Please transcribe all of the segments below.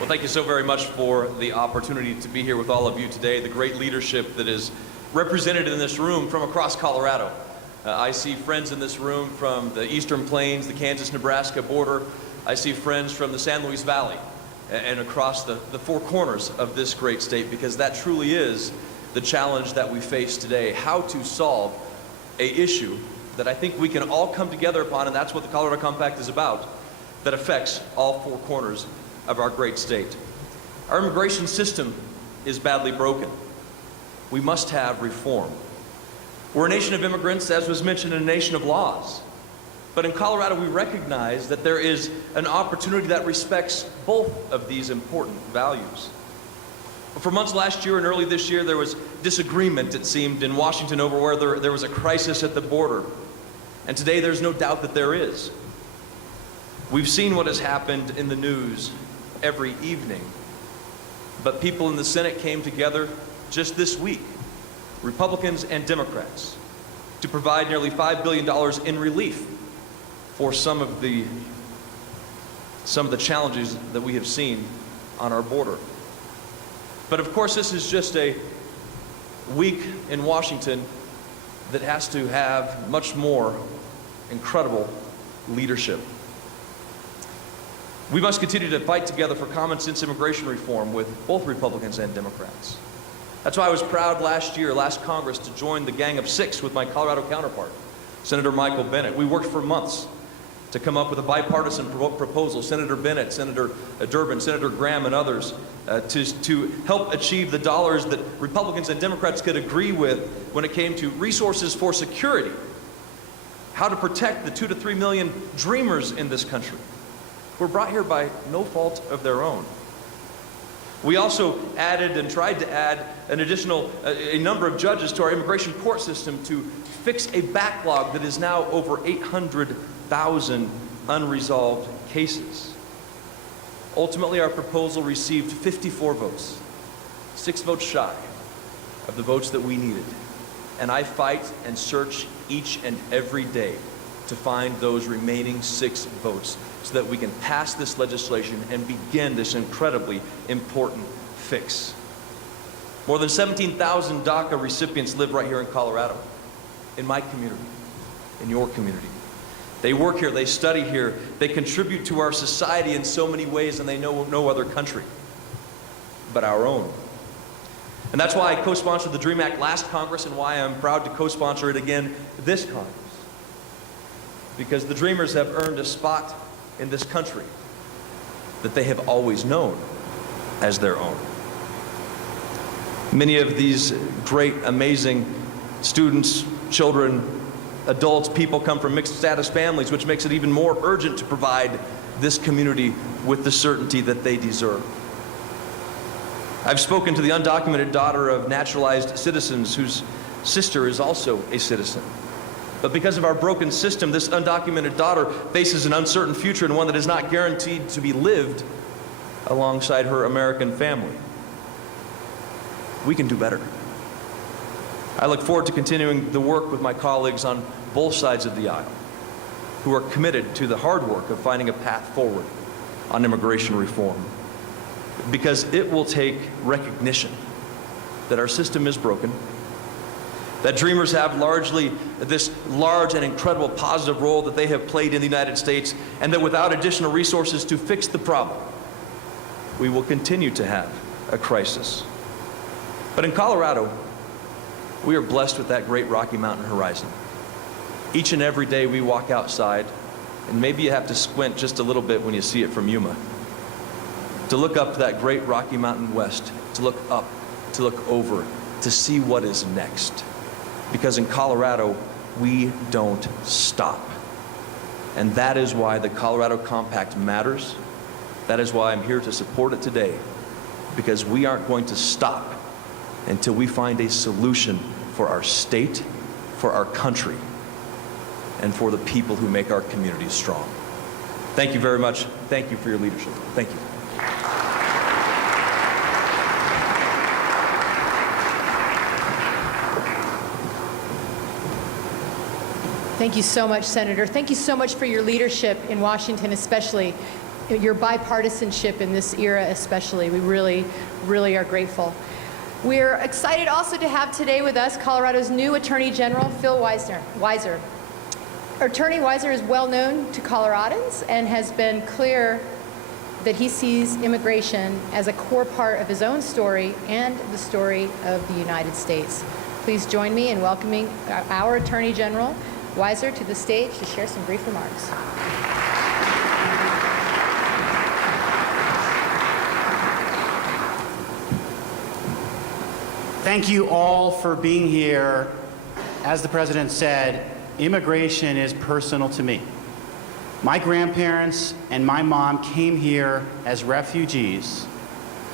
Well, thank you so very much for the opportunity to be here with all of you today, the great leadership that is represented in this room from across Colorado. I see friends in this room from the Eastern Plains, the Kansas-Nebraska border. I see friends from the San Luis Valley and across the four corners of this great state, because that truly is the challenge that we face today, how to solve an issue that I think we can all come together upon, and that's what the Colorado Compact is about, that affects all four corners of our great state. Our immigration system is badly broken. We must have reform. We're a nation of immigrants, as was mentioned, and a nation of laws. But in Colorado, we recognize that there is an opportunity that respects both of these important values. For months last year and early this year, there was disagreement, it seemed, in Washington over whether there was a crisis at the border. And today, there's no doubt that there is. We've seen what has happened in the news every evening. But people in the Senate came together just this week, Republicans and Democrats, to provide nearly $5 billion in relief for some of the challenges that we have seen on our border. But of course, this is just a week in Washington that has to have much more incredible leadership. We must continue to fight together for common sense immigration reform with both Republicans and Democrats. That's why I was proud last Congress, to join the Gang of Six with my Colorado counterpart, Senator Michael Bennet. We worked for months to come up with a bipartisan proposal, Senator Bennet, Senator Durbin, Senator Graham, and others, to help achieve the dollars that Republicans and Democrats could agree with when it came to resources for security, how to protect the 2 to 3 million dreamers in this country who were brought here by no fault of their own. We also added and tried to add an additional a number of judges to our immigration court system to fix a backlog that is now over 800,000 unresolved cases. Ultimately, our proposal received 54 votes, 6 votes shy of the votes that we needed. And I fight and search each and every day to find those remaining 6 votes so that we can pass this legislation and begin this incredibly important fix. More than 17,000 DACA recipients live right here in Colorado, in my community, in your community. They work here, they study here, they contribute to our society in so many ways, and they know no other country but our own. And that's why I co-sponsored the DREAM Act last Congress, and why I'm proud to co-sponsor it again this Congress. Because the Dreamers have earned a spot in this country that they have always known as their own. Many of these great, amazing students, children, adults, people come from mixed status families, which makes it even more urgent to provide this community with the certainty that they deserve. I've spoken to the undocumented daughter of naturalized citizens whose sister is also a citizen. But because of our broken system, this undocumented daughter faces an uncertain future, and one that is not guaranteed to be lived alongside her American family. We can do better. I look forward to continuing the work with my colleagues on both sides of the aisle, who are committed to the hard work of finding a path forward on immigration reform. Because it will take recognition that our system is broken, that Dreamers have largely this large and incredible positive role that they have played in the United States, and that without additional resources to fix the problem, we will continue to have a crisis. But in Colorado, we are blessed with that great Rocky Mountain horizon. Each and every day we walk outside, and maybe you have to squint just a little bit when you see it from Yuma, to look up to that great Rocky Mountain west, to look up, to look over, to see what is next. Because in Colorado, we don't stop. And that is why the Colorado Compact matters. That is why I'm here to support it today. Because we aren't going to stop until we find a solution for our state, for our country, and for the people who make our communities strong. Thank you very much. Thank you for your leadership. Thank you. Thank you so much, Senator. Thank you so much for your leadership in Washington, especially. your bipartisanship in this era especially. We really, really are grateful. We're excited also to have today with us Colorado's new Attorney General, Phil Weiser. Attorney Weiser is well known to Coloradans and has been clear that he sees immigration as a core part of his own story and the story of the United States. Please join me in welcoming our Attorney General, Weiser, to the stage to share some brief remarks. Thank you all for being here. As the President said, immigration is personal to me. My grandparents and my mom came here as refugees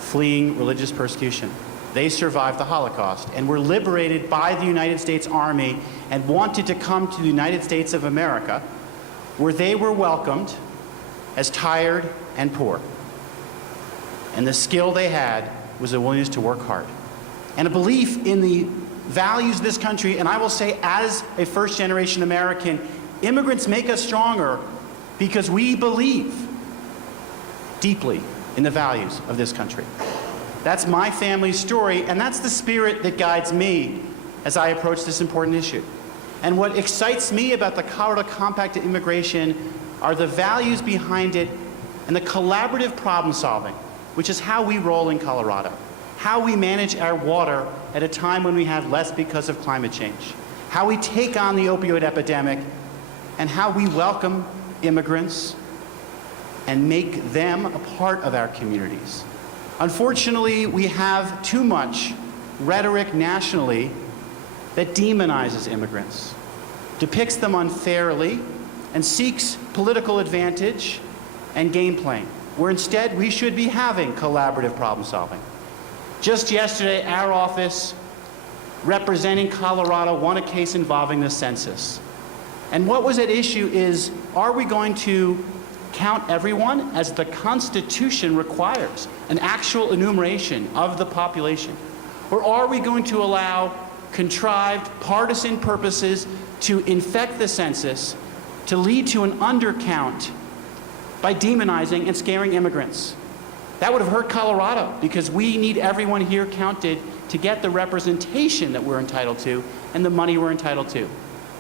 fleeing religious persecution. They survived the Holocaust and were liberated by the United States Army and wanted to come to the United States of America, where they were welcomed as tired and poor. And the skill they had was a willingness to work hard and a belief in the values of this country. And I will say, as a first-generation American, immigrants make us stronger because we believe deeply in the values of this country. That's my family's story, and that's the spirit that guides me as I approach this important issue. And what excites me about the Colorado Compact on Immigration are the values behind it and the collaborative problem solving, which is how we roll in Colorado, how we manage our water at a time when we have less because of climate change, how we take on the opioid epidemic, and how we welcome immigrants and make them a part of our communities. Unfortunately, we have too much rhetoric nationally that demonizes immigrants, depicts them unfairly, and seeks political advantage and game playing, where instead we should be having collaborative problem solving. Just yesterday, our office, representing Colorado, won a case involving the census. And what was at issue is, are we going to count everyone as the Constitution requires, an actual enumeration of the population? Or are we going to allow contrived partisan purposes to infect the census, to lead to an undercount by demonizing and scaring immigrants? That would have hurt Colorado, because we need everyone here counted to get the representation that we're entitled to and the money we're entitled to.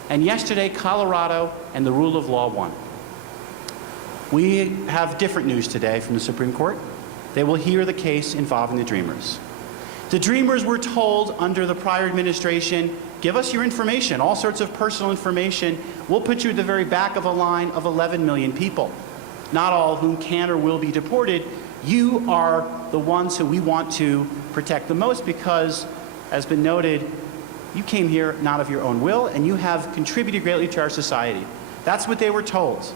And yesterday, Colorado and the rule of law won. We have different news today from the Supreme Court. They will hear the case involving the Dreamers. The Dreamers were told under the prior administration, give us your information, all sorts of personal information. We'll put you at the very back of a line of 11 million people, not all of whom can or will be deported. You are the ones who we want to protect the most because, as been noted, you came here not of your own will, and you have contributed greatly to our society. That's what they were told.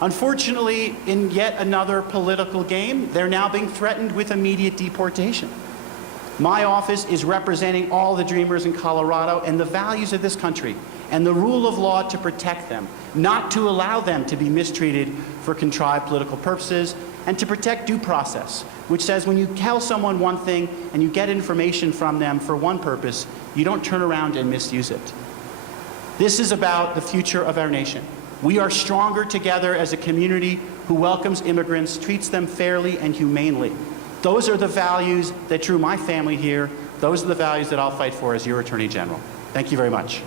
Unfortunately, in yet another political game, they're now being threatened with immediate deportation. My office is representing all the Dreamers in Colorado and the values of this country and the rule of law to protect them, not to allow them to be mistreated for contrived political purposes, and to protect due process, which says when you tell someone one thing and you get information from them for one purpose, you don't turn around and misuse it. This is about the future of our nation. We are stronger together as a community who welcomes immigrants, treats them fairly and humanely. Those are the values that drew my family here. Those are the values that I'll fight for as your Attorney General. Thank you very much.